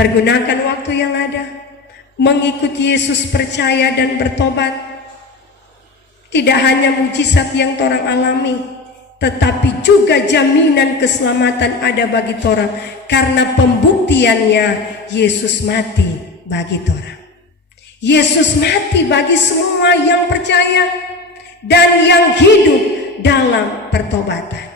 Pergunakan waktu yang ada, mengikuti Yesus, percaya dan bertobat. Tidak hanya mujizat yang torang alami, tetapi juga jaminan keselamatan ada bagi torang, karena pembuktiannya Yesus mati bagi torang. Yesus mati bagi semua yang percaya dan yang hidup dalam pertobatan.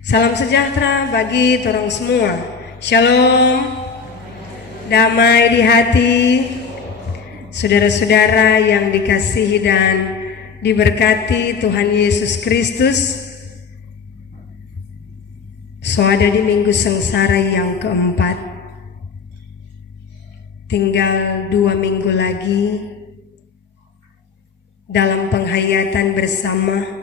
Salam sejahtera bagi torang semua. Shalom, damai di hati. Saudara-saudara yang dikasihi dan diberkati Tuhan Yesus Kristus, so ada di minggu sengsara yang keempat. Tinggal 2 minggu lagi dalam penghayatan bersama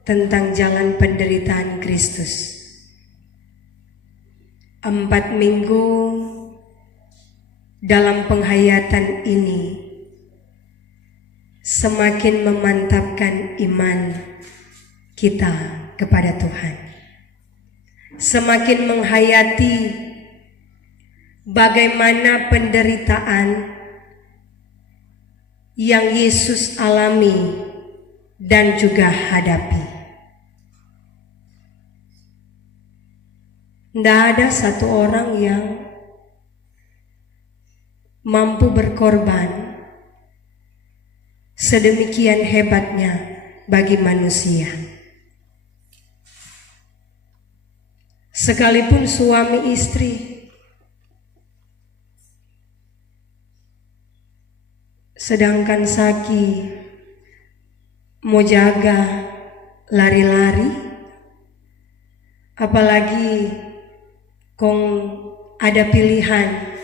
tentang jalan penderitaan Kristus. 4 minggu dalam penghayatan ini semakin memantapkan iman kita kepada Tuhan. Semakin menghayati bagaimana penderitaan yang Yesus alami dan juga hadapi. Tidak ada satu orang yang mampu berkorban sedemikian hebatnya bagi manusia. Sekalipun suami istri sedangkan Saki mau jaga lari-lari, apalagi kong ada pilihan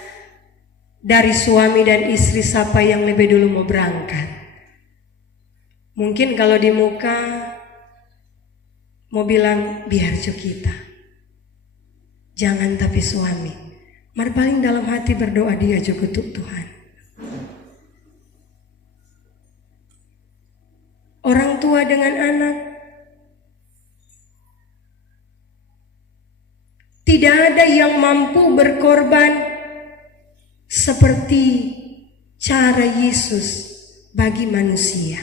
dari suami dan istri siapa yang lebih dulu mau berangkat. Mungkin kalau di muka mau bilang biar cu kita, jangan tapi suami. Mar paling dalam hati berdoa dia juga untuk Tuhan. Orang tua dengan anak, tidak ada yang mampu berkorban seperti cara Yesus bagi manusia.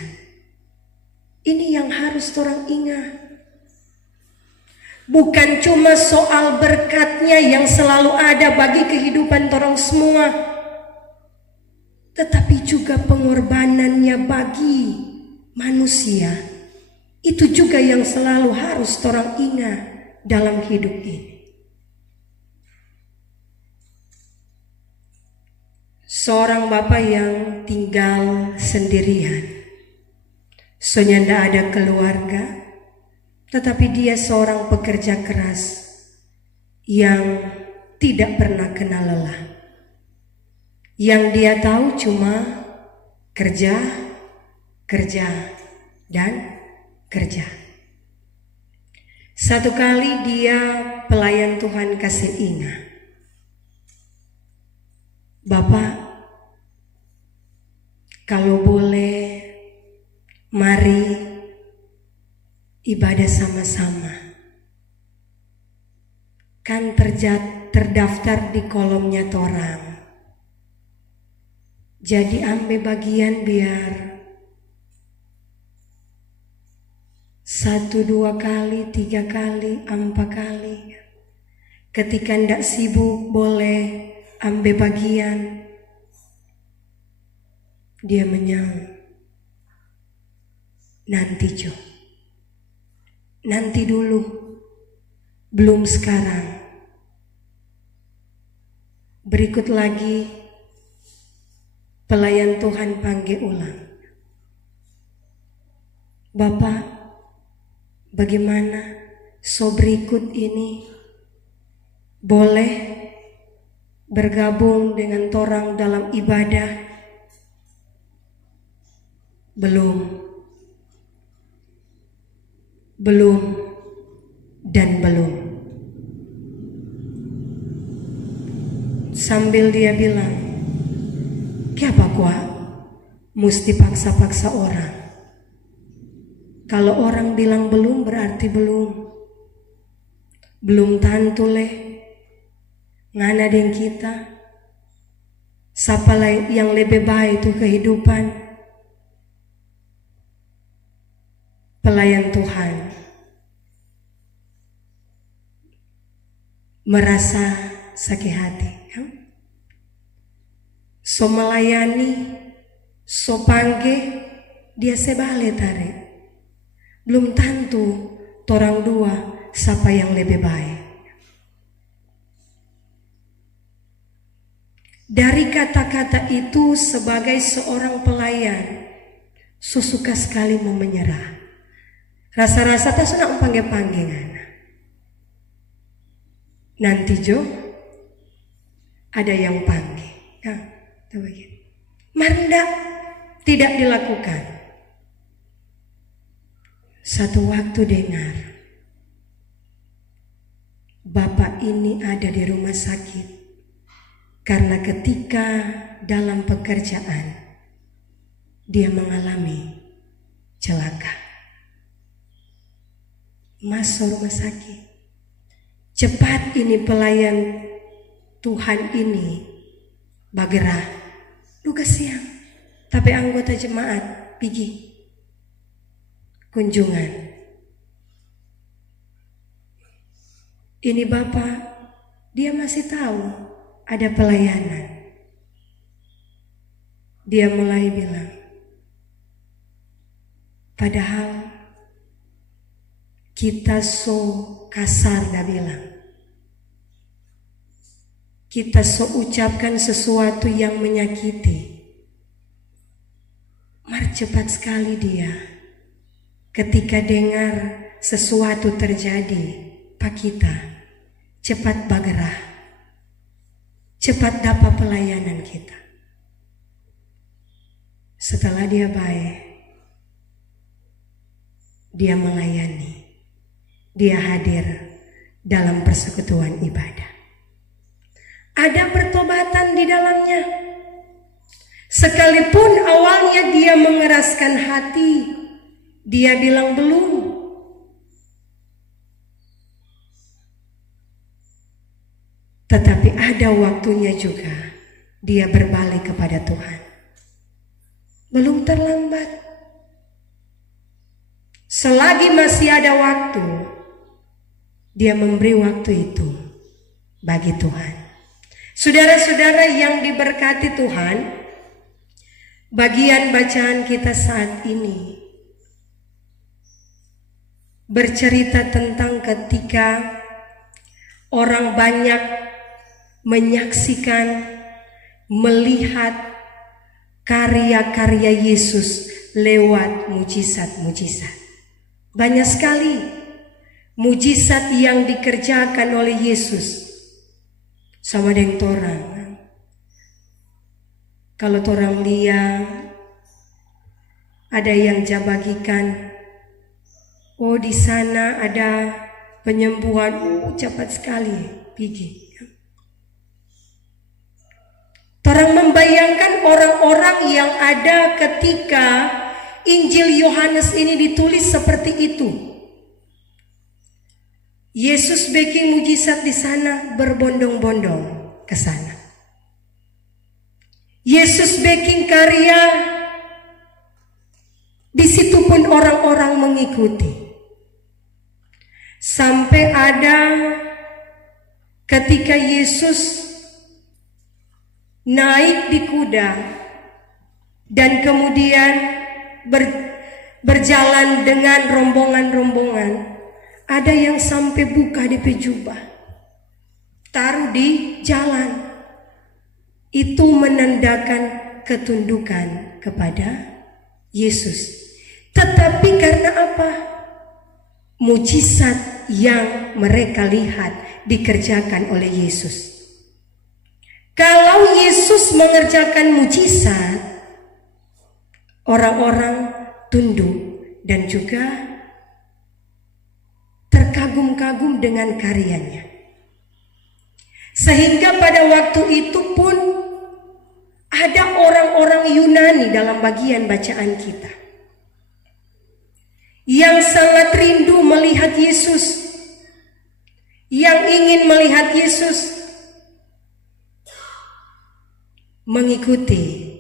Ini yang harus orang ingat. Bukan cuma soal berkatnya yang selalu ada bagi kehidupan orang semua, tetapi juga pengorbanannya bagi manusia. Itu juga yang selalu harus orang ingat dalam hidup ini. Seorang bapak yang tinggal sendirian, soalnya tidak ada keluarga, tetapi dia seorang pekerja keras yang tidak pernah kenal lelah. Yang dia tahu cuma kerja, kerja, dan kerja. Satu kali dia pelayan Tuhan kasih ingat, Bapak, kalau boleh mari ibadah sama-sama. Kan terdaftar di kolomnya torang. Jadi ambil bagian biar 1, 2 kali, 3 kali, 4 kali. Ketika ndak sibuk boleh ambil bagian. Dia menyang, nanti Jo, nanti dulu, belum sekarang. Berikut lagi pelayan Tuhan panggil ulang, Bapak, bagaimana so berikut ini boleh bergabung dengan torang dalam ibadah? Belum dan belum. sambil dia bilang, "Kenapa kuah mesti paksa-paksa orang? Kalau orang bilang belum berarti belum. Belum tentu leh. Ngana deng kita. Siapa yang lebih baik itu kehidupan?" Pelayan Tuhan merasa sakit hati. So melayani, so pangge, dia sebalik tarik. Belum tentu orang dua siapa yang lebih baik. Dari kata-kata itu sebagai seorang pelayan, suka sekali mau menyerah. Rasa-rasa tak sudah panggil-panggilan. Nanti Jo ada yang panggil. Marnda tidak dilakukan. Satu waktu dengar bapak ini ada di rumah sakit karena ketika dalam pekerjaan dia mengalami celaka. Masuk rumah sakit. Cepat ini pelayan Tuhan ini bergerak. Duga siang. Tapi anggota jemaat pergi kunjungan. Ini bapak, dia masih tahu ada pelayanan. Dia mulai bilang, padahal kita so kasar, dah bilang. Kita so ucapkan sesuatu yang menyakiti. Mar cepat sekali dia ketika dengar sesuatu terjadi pak kita cepat bergerak, cepat dapat pelayanan kita. Setelah dia baik, dia melayani, dia hadir dalam persekutuan ibadah. Ada pertobatan di dalamnya. Sekalipun awalnya dia mengeraskan hati, dia bilang belum. Tetapi ada waktunya juga dia berbalik kepada Tuhan. Belum terlambat. Selagi masih ada waktu, dia memberi waktu itu bagi Tuhan. Saudara-saudara yang diberkati Tuhan, bagian bacaan kita saat ini bercerita tentang ketika orang banyak menyaksikan, melihat karya-karya Yesus lewat mujizat-mujizat. Banyak sekali mujizat yang dikerjakan oleh Yesus. Sama dengan torang. Kalau torang lihat ada yang jabagikan, oh di sana ada penyembuhan, cepat sekali pergi. Torang membayangkan orang-orang yang ada ketika Injil Yohanes ini ditulis seperti itu. Yesus bikin mujizat di sana, berbondong-bondong ke sana. Yesus bikin karya, di situ pun orang-orang mengikuti. Sampai ada ketika Yesus naik di kuda dan kemudian berjalan dengan rombongan-rombongan. Ada yang sampai buka di jubah, taruh di jalan. Itu menandakan ketundukan kepada Yesus. Tetapi karena apa? Mujizat yang mereka lihat dikerjakan oleh Yesus. Kalau Yesus mengerjakan mujizat, orang-orang tunduk dan juga terkagum-kagum dengan karyanya. Sehingga pada waktu itu pun ada orang-orang Yunani dalam bagian bacaan kita yang sangat rindu melihat Yesus, yang ingin melihat Yesus, mengikuti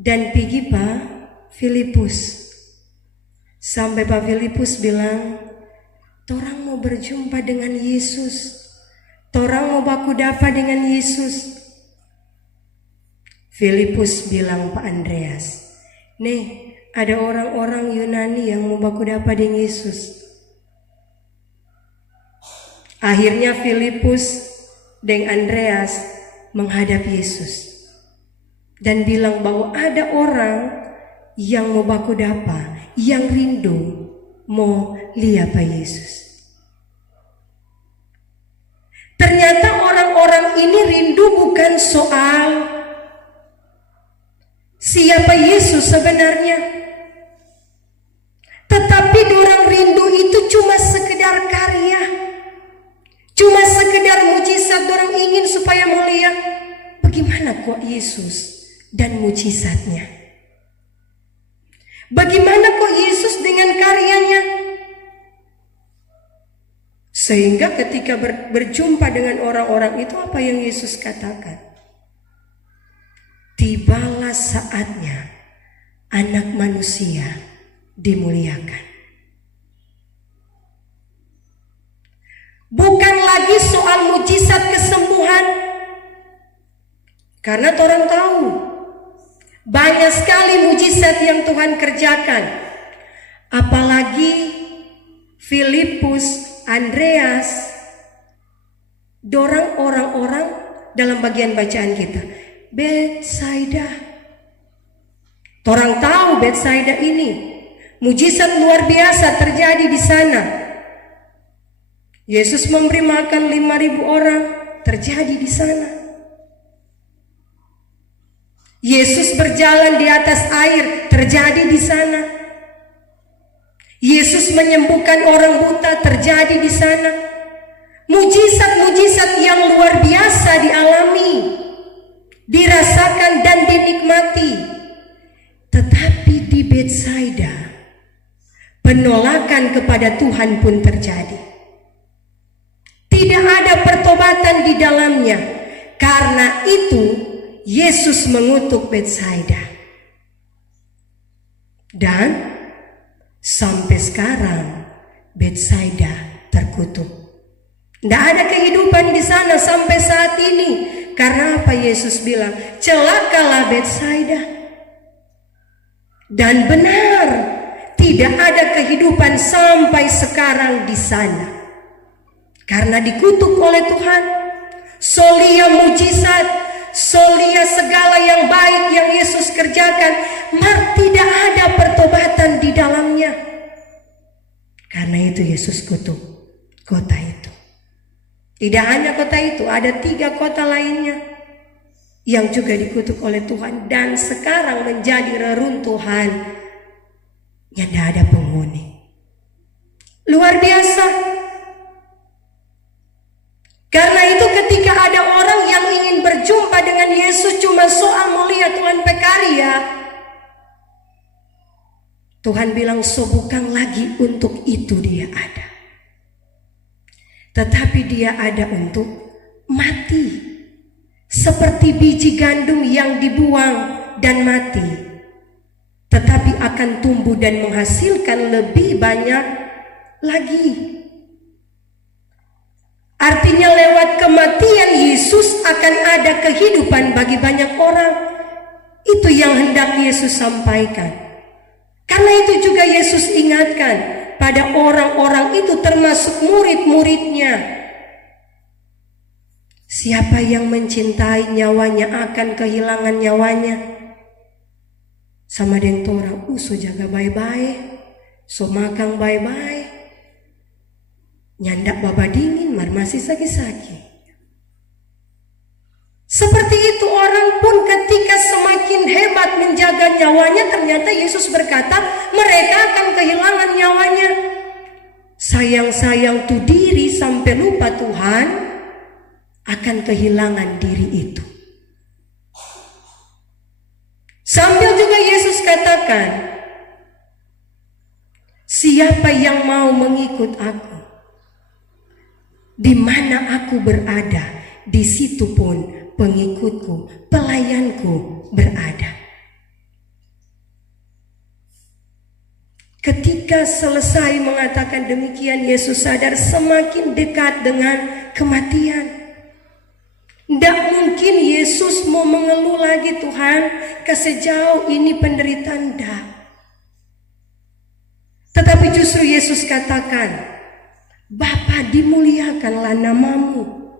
dan pergi Pak Filipus. Sampai Pak Filipus bilang, "Torang mau berjumpa dengan Yesus, torang mau baku dapa dengan Yesus." Filipus bilang Pak Andreas, "Nih, ada orang-orang Yunani yang mau baku dapa dengan Yesus." Akhirnya Filipus dan Andreas menghadap Yesus dan bilang bahwa ada orang yang mau baku dapa, yang rindu mau lihat Pak Yesus. Ternyata orang-orang ini rindu bukan soal siapa Yesus sebenarnya, tetapi orang rindu itu cuma sekedar karya, cuma sekedar mujizat. Orang ingin supaya melihat bagaimana kok Yesus dan mujizatnya, bagaimana kok Yesus dengan karyanya. Sehingga ketika berjumpa dengan orang-orang itu, apa yang Yesus katakan? Tibalah saatnya Anak Manusia dimuliakan. Bukan lagi soal mujizat kesembuhan, karena orang tahu banyak sekali mujizat yang Tuhan kerjakan. Apalagi Filipus, Andreas, dorang orang-orang dalam bagian bacaan kita, Betsaida. Orang tahu Betsaida ini mujizat luar biasa terjadi di sana. Yesus memberi makan 5.000 orang, terjadi di sana. Yesus berjalan di atas air, terjadi di sana. Yesus menyembuhkan orang buta, terjadi di sana. Mujizat-mujizat yang luar biasa dialami, dirasakan dan dinikmati. Tetapi di Betsaida, penolakan kepada Tuhan pun terjadi. Tidak ada pertobatan di dalamnya. Karena itu Yesus mengutuk Betsaida. Dan sampai sekarang Betsaida terkutuk. Tidak ada kehidupan di sana sampai saat ini. Karena apa Yesus bilang? Celakalah Betsaida. Dan benar, tidak ada kehidupan sampai sekarang di sana. Karena dikutuk oleh Tuhan. Solia mujizat, solia segala yang baik yang Yesus kerjakan, tidak ada pertobatan di dalamnya. Karena itu Yesus kutuk kota itu. Tidak hanya kota itu, ada 3 kota lainnya yang juga dikutuk oleh Tuhan. Dan sekarang menjadi reruntuhan yang tidak ada penghuni. Luar biasa. Karena itu ketika ada orang yang ingin berjumpa dengan Yesus cuma soal melihat Tuhan pekarya, Tuhan bilang, "So bukan lagi untuk itu dia ada. Tetapi dia ada untuk mati. Seperti biji gandum yang dibuang dan mati, tetapi akan tumbuh dan menghasilkan lebih banyak lagi." Artinya lewat kematian Yesus akan ada kehidupan bagi banyak orang. Itu yang hendak Yesus sampaikan. Karena itu juga Yesus ingatkan pada orang-orang itu, termasuk murid-muridnya. Siapa yang mencintai nyawanya akan kehilangan nyawanya. Sama dengan orang, so jaga baik-baik, so makan baik-baik. Nyandak baba dingin, masih sakit-sakit. Seperti itu orang pun ketika semakin hebat menjaga nyawanya, ternyata Yesus berkata mereka akan kehilangan nyawanya. Sayang-sayang tuh diri sampai lupa Tuhan akan kehilangan diri itu. Sambil juga Yesus katakan, siapa yang mau mengikut aku, di mana aku berada, di situ pun pengikutku, pelayanku berada. Ketika selesai mengatakan demikian, Yesus sadar semakin dekat dengan kematian. Tidak mungkin Yesus mau mengeluh lagi, Tuhan, sejauh ini penderitaan, tidak. Tetapi justru Yesus katakan, Bapa, dimuliakanlah namamu.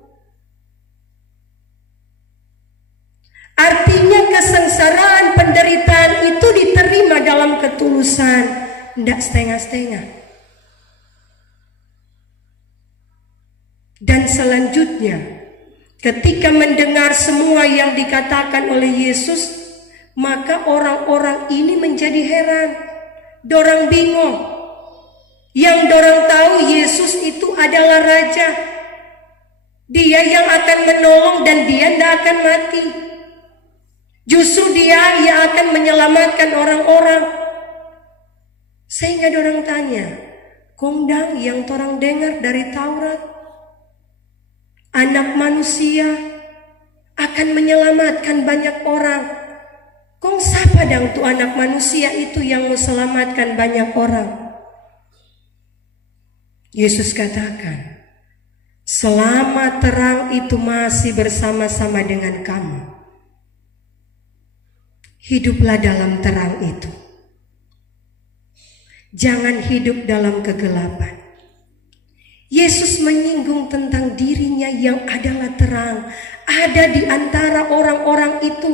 Artinya kesengsaraan, penderitaan itu diterima dalam ketulusan, tidak setengah-setengah. Dan selanjutnya, ketika mendengar semua yang dikatakan oleh Yesus, maka orang-orang ini menjadi heran. Dorang bingung. Yang dorang tahu Yesus itu adalah Raja. Dia yang akan menolong dan dia tidak akan mati. Justru dia yang akan menyelamatkan orang-orang. Sehingga dorang tanya, kondang yang torang dengar dari Taurat, Anak manusia akan menyelamatkan banyak orang. Kong siapa dang tu anak manusia itu yang mau selamatkan banyak orang? Yesus katakan, selama terang itu masih bersama-sama dengan kamu, hiduplah dalam terang itu. Jangan hidup dalam kegelapan. Yesus menyinggung tentang dirinya yang adalah terang, ada di antara orang-orang itu.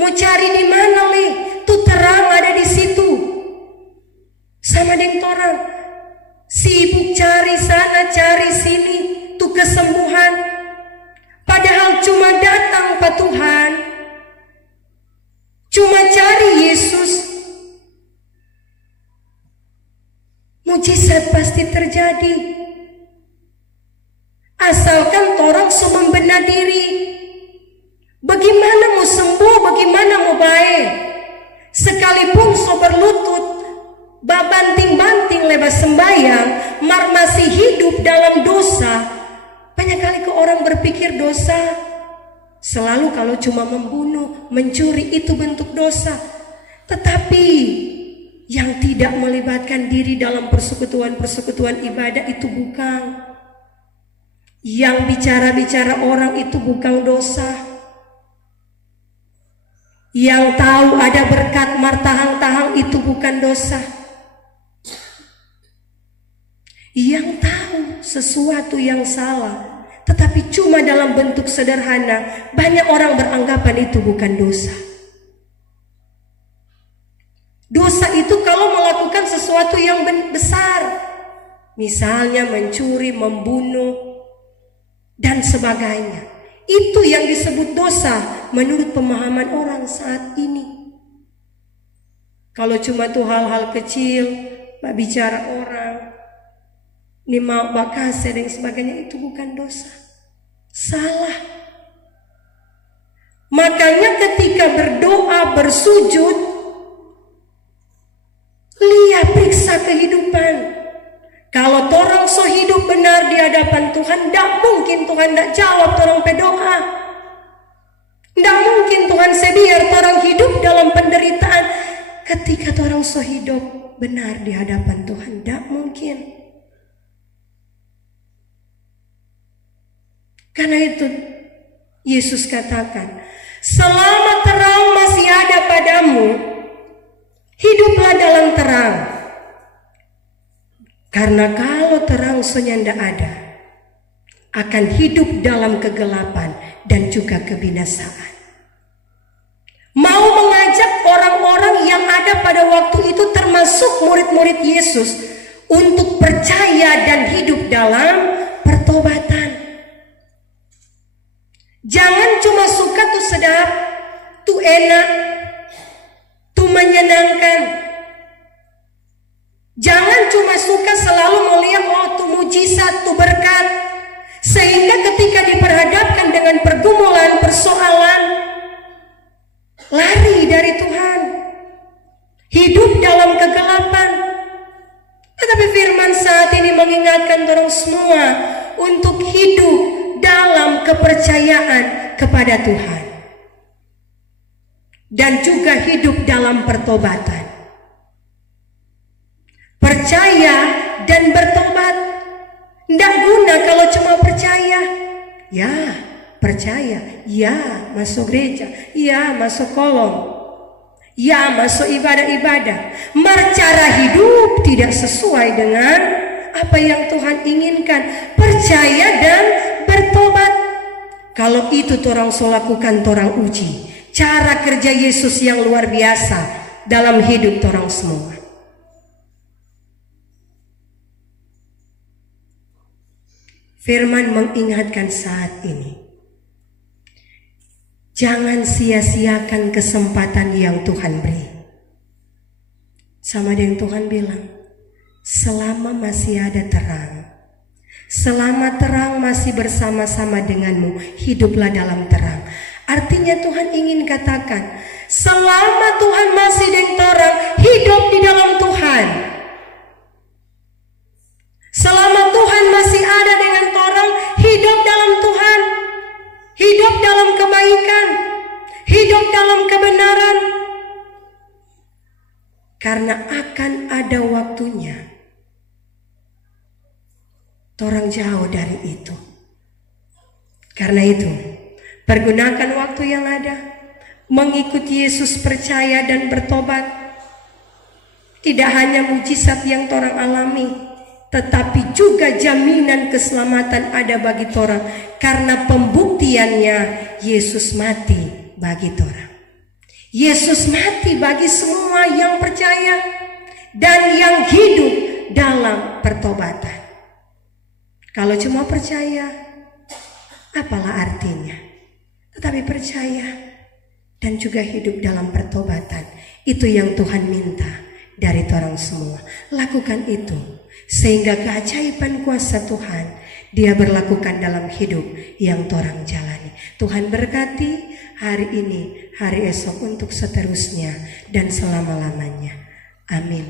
Mau cari di mana, Le? Tuh terang ada di situ. Sama dengan orang sibuk cari sana, cari sini, tuh kesembuhan. Padahal cuma datang Pak Tuhan, cuma cari Yesus, mujizat pasti terjadi. Asalkan orang semua benar diri. Bagaimana mau sembuh, bagaimana mau baik? Sekalipun so berlutut, babanting-banting lepas sembahyang, mar masih hidup dalam dosa. Banyak kali ke orang berpikir dosa selalu kalau cuma membunuh, mencuri itu bentuk dosa. Tetapi yang tidak melibatkan diri dalam persekutuan-persekutuan ibadah itu bukan. Yang bicara-bicara orang itu bukan dosa. Yang tahu ada berkat martahang-tahang itu bukan dosa. Yang tahu sesuatu yang salah, tetapi cuma dalam bentuk sederhana, banyak orang beranggapan itu bukan dosa. Dosa itu kalau melakukan sesuatu yang besar, misalnya mencuri, membunuh, dan sebagainya. Itu yang disebut dosa menurut pemahaman orang saat ini. Kalau cuma tuh hal-hal kecil, bicara orang, ini mau bakase dan sebagainya, itu bukan dosa. Salah. Makanya ketika berdoa, bersujud, lihat, periksa kehidupan. Kalau orang so hidup benar di hadapan Tuhan, tidak mungkin Tuhan tidak jawab orang berdoa. Tidak mungkin Tuhan sebiar orang hidup dalam penderitaan. Ketika orang so hidup benar di hadapan Tuhan, tidak mungkin. Karena itu Yesus katakan, selama terang masih ada padamu, hiduplah dalam terang. Karena kalau terang senyanda ada, akan hidup dalam kegelapan dan juga kebinasaan. Mau mengajak orang-orang yang ada pada waktu itu termasuk murid-murid Yesus untuk percaya dan hidup dalam pertobatan. Jangan cuma suka tuh sedap, tuh enak, tuh menyenangkan. Jangan cuma suka selalu melihat tuh mujizat, tuh berkat. Sehingga ketika diperhadapkan dengan pergumulan, persoalan, lari dari Tuhan, hidup dalam kegelapan. Tetapi firman saat ini mengingatkan orang semua untuk hidup dalam kepercayaan kepada Tuhan. Dan juga hidup dalam pertobatan. Percaya dan bertobat. Tidak guna kalau cuma percaya. Ya, percaya. Ya, masuk gereja. Ya, masuk kolom. Ya, masuk ibadah-ibadah. Cara hidup tidak sesuai dengan apa yang Tuhan inginkan. Percaya dan bertobat. Kalau itu torang so lakukan, torang uji cara kerja Yesus yang luar biasa dalam hidup torang semua. Firman mengingatkan saat ini, jangan sia-siakan kesempatan yang Tuhan beri. Sama dengan Tuhan bilang, selama masih ada terang, selama terang masih bersama-sama denganmu, hiduplah dalam terang. Artinya Tuhan ingin katakan, selama Tuhan masih dengan torang, hidup di dalam Tuhan. Selama Tuhan masih ada dengan torang, hidup dalam Tuhan. Hidup dalam kebaikan, hidup dalam kebenaran. Karena akan ada waktunya torang jauh dari itu. Karena itu, pergunakan waktu yang ada, mengikuti Yesus, percaya dan bertobat. Tidak hanya mujizat yang torang alami, tetapi juga jaminan keselamatan ada bagi torang. Karena pembuktiannya, Yesus mati bagi torang. Yesus mati bagi semua yang percaya dan yang hidup dalam pertobatan. Kalau cuma percaya, apalah artinya? Tetapi percaya dan juga hidup dalam pertobatan. Itu yang Tuhan minta dari torang semua. Lakukan itu, sehingga keajaiban kuasa Tuhan Dia berlakukan dalam hidup yang torang jalani. Tuhan berkati hari ini, hari esok, untuk seterusnya dan selama-lamanya. Amin.